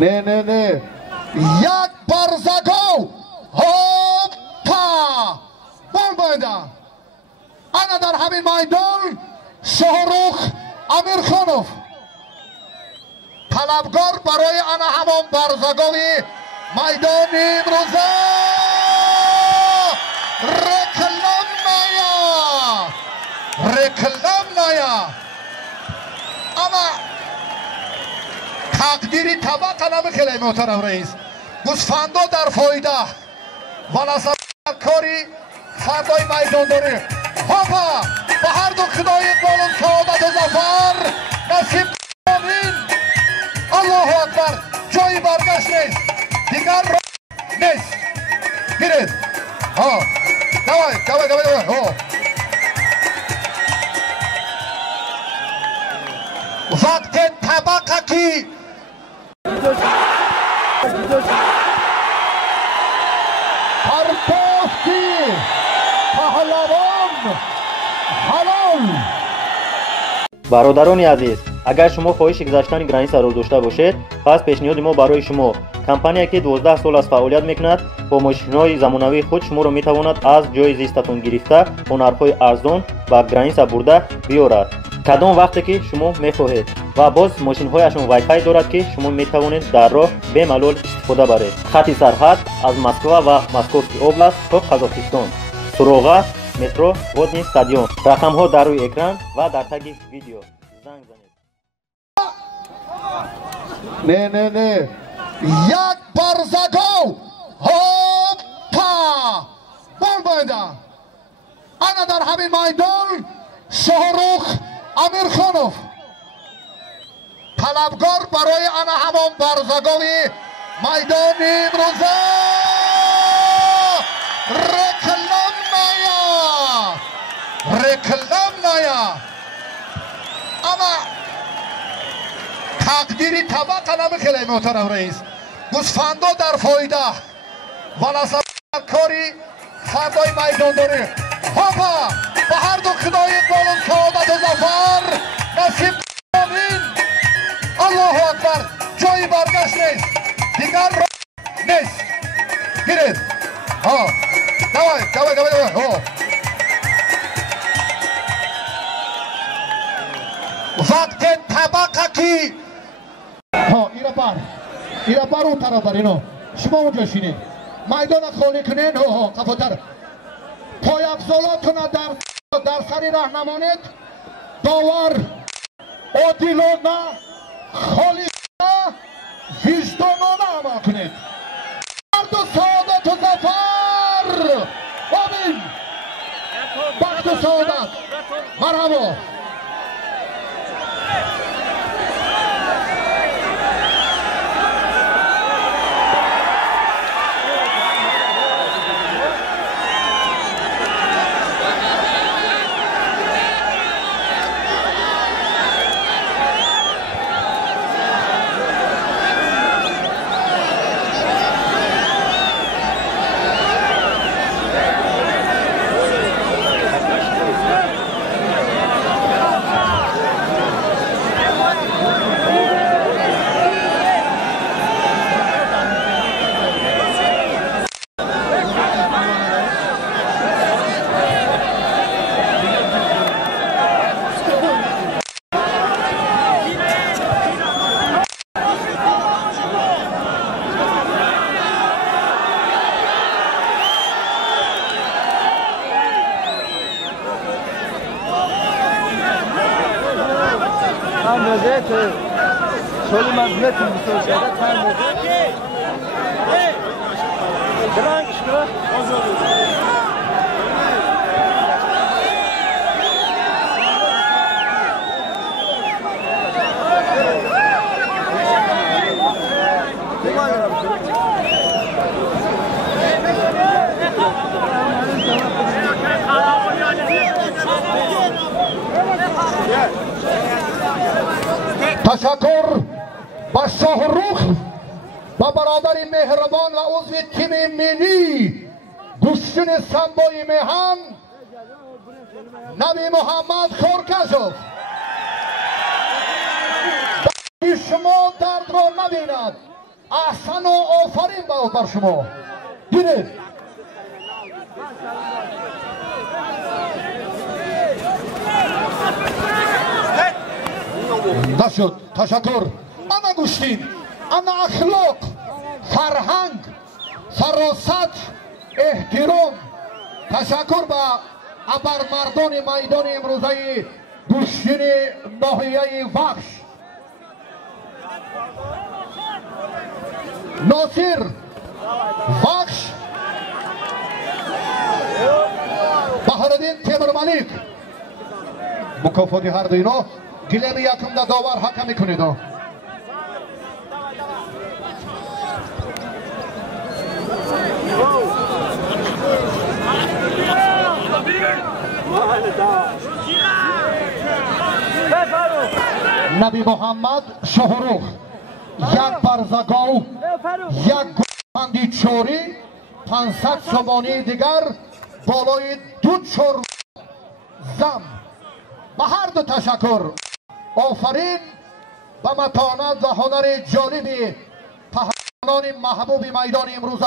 نه یک برزگو هوپا بال باید انا در همین میدان شاهرخ امیرخانوف طلبگار برای انا همان برزگوی میدان امروزه reklam naya ama takdiri tabaka namikhele muhtaram rais gusfando dar foyda vanasa kori fandoy maydondori hopa ba har du xudoy bolun saodat u zafar nasib amin Allahu akbar joyi bargash nest digar nest giret ha davay ho وقت طبقه کی پرپاستی پهلوان حلال. برادران عزیز، اگر شما خواهش گذشتن گرانیسا را داشته باشید، پس پیشنهاد ما برای شما کمپانی که 12 سال از فعالیت میکند با ماشین‌های زمانوی خود شما را میتواند از جای زیستتون گرفته هنرهای ارزان و گرانیسا برده بیارد کدام وقتی که شما میخواهید و باز ماشین‌هایشان وای فای دارد که شما میتوانید در راه به ملال استفاده برید. خط سرحد از مسکو و مسکوفسکی اوبلاست تا قزاقستان. سروغا مترو ودنی استادیوم. رقم‌ها در روی اکران و در تگ ویدیو. زنگ زنید. نه یک برزگو هوپا بال باید انا در همین میدان شاهرخ امیرخانوف طلبگار برای انا همان برزگوی میدان امروزه reklam naya ama takdiri tabaka namikhele muhtaram rais gusfando dar foyda vanasa kori fandoy maydondori hopa ba har du xudoy bolun saodat u zafar nasib amin Allahu akbar joyi bargash nest digar nest giret ha davay ho وقت طبقه کی ها ایرا بر اون طرف برینو شما اونجا شینید میدان خالی کنین ها کفتر پای افضالاتون در سری رهنمانید داور عادلانه خالصانه وجدانانه عمل کنید مرد و سعادت و ظفر آمین بخت و سعادت مرحبا شغل مزمت میشه تمام درنگش کنه تشکر با شاهرخ و برادر مهربان و عضو تیم ملی گوشتن سنبای مهان نبی محمد خورکشوف شما درد را نبیند احسن و آفرین بر شما. دیدید نشد. تشکر. انا گوشتین، انا اخلاق، فرهنگ، فراست، احترام. تشکر به ابرمردان میدان امروزه گوشتین ناحیه وخش. ناصر وخش، بهرالدین تیمورملیک. مکافات هر دو اینا گلیم یکم در داور حکم میکنید. نبی محمد شاهروخ یک برزگاو، یک گوهندی چوری، 500 شبانی دیگر بالای 2-4 زم. به هر دو تشکر. آفرین به متانت و هنر جالب پهلوانان محبوب میدان امروزه.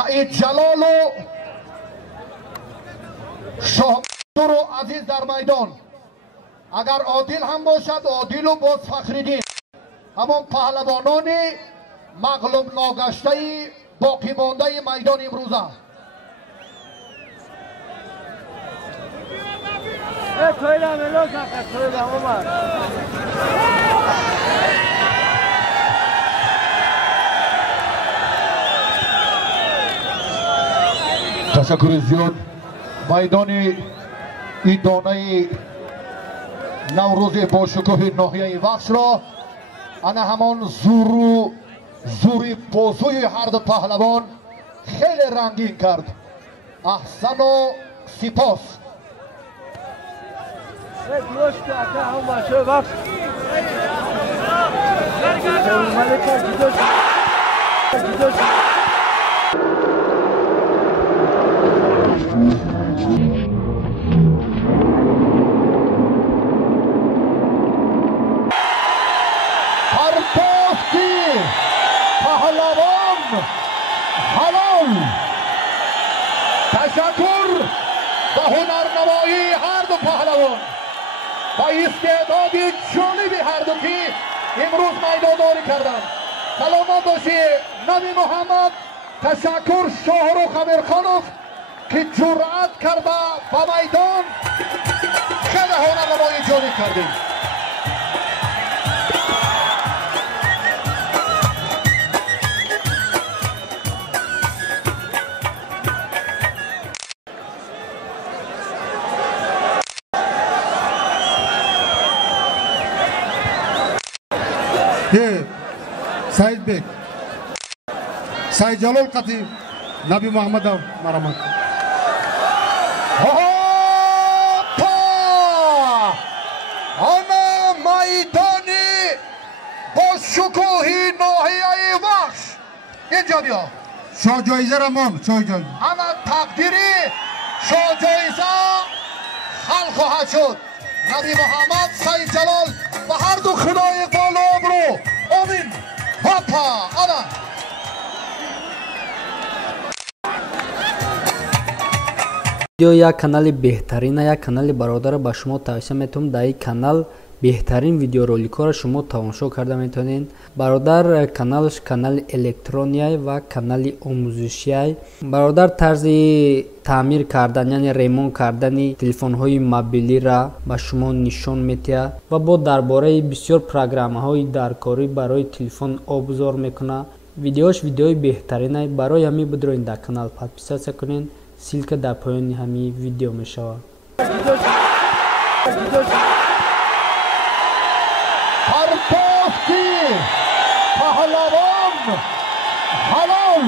سعید جلال و شاهمدور و عزیز در میدان. اگر عادل هم باشد عادل و باز فخریدین، همون پهلوانان مغلوب ناگشته باقی مانده میدان امروزه. تشکر زیاد. میدان این دانه نوروز با شکوه ناحیه وخش را انا همان زوری بازوی هر دو پهلوان خیلی رنگین کرد. احسن و سپاس. تشکر به هنرنمایی هر دو پهلوان و استعداد جالبی هر دو که امروز میدانداری کردند. سلامت باشید. نبی محمد. تشکر شاهروخ امیرخانوف که جرأت کرده به میدان خیلی هنرنمایی جالب کردیم. سعید بیگ، سعید جلال قطی، نبی محمد مرحمت. آنا میدانی با شکوهی ناحیه وخش. اینجا بیا. شاه جایزه رمان، شاه جایزه. اما تقدیری شاه جایزه حل خواهد شد. نبی محمد، سعید جلال و هر دو خدای اقبال و ابرو. آمین. هاپا. آنا ویدیو یک کانال بهترین، یک کانال برادر با شما توصیه میتونم. در این کانال بهترین ویدیو رولیک‌ها را شما تماشا کرده میتونین. برادر کانالش کانال الکترونیای و کانال آموزشی. برادر طرز تعمیر کردن یعنی ریمون کردن تلفن های موبیلی را به شما نشان میده و با درباره بسیار پروگرام های درکاری برای تلفن ابزار میکنه. ویدیوش ویدیوی بهترینه. برای همین بدرین در کانال پادپیسه کنین. سیلک در پایان همین ویدیو میشود. پرتافتی پهلوان حلال